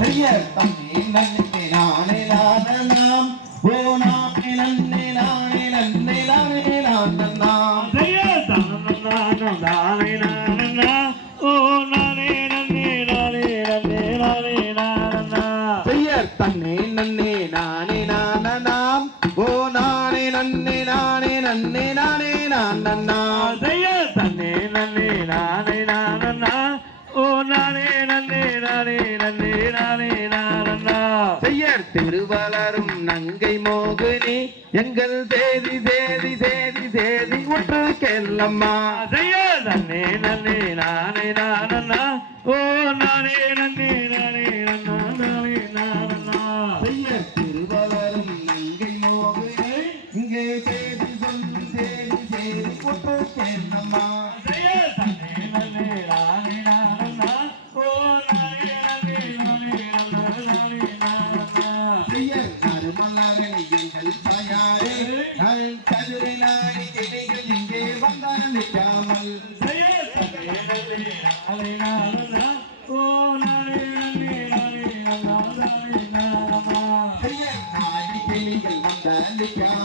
பெரிய தண்ணி நன்னே நானே நானனாம் ஓ நானே நன்னே நானே நன்னே நானே நானனாம் பெரிய தண்ணி நானே நானனா ஓ நானே நன்னே நானே நன்னே நானே நானனா பெரிய தண்ணி நன்னே நானே நானனாம் ஓ நானே நன்னே நானே நன்னே நானே நானனாம் பெரிய தண்ணி நன்னே நானே நானனா ஓ நானே நன்னே நானே நன்னே நானே நானனா செய்யர் திருவளரும் நங்கை மோகினி எங்கள் சேதி சேதி சேதி சேதி ஒன்று கேளம்மா செய்யர் தன்னே நன்னே நானே நானனா ஓ நானே நன்னே நானே நன்னா நானே நானனா செய்யர் திருவளரும் நங்கை மோகினி இங்கே சேதி சொல்லும் சேதி சேதி ஒன்று கேளம்மா செய்யர் தன்னே நன்னே நானே நானனா ஓ நானே நன்னே நானே நன்னா நானே நானனா செய்யர் நறுமலரணி எங்கள் தாயாரே நல் கதிரை நாடி கிளைகள் இங்கே வந்தால் நிற்காமல் செய்யர் தன்னே நன்னே நானே நானனா ஓ நானே நன்னே நானே நன்னா நானே நானனா செய்யர் நாடி கிளைகள் வந்தால் நிற்காமல்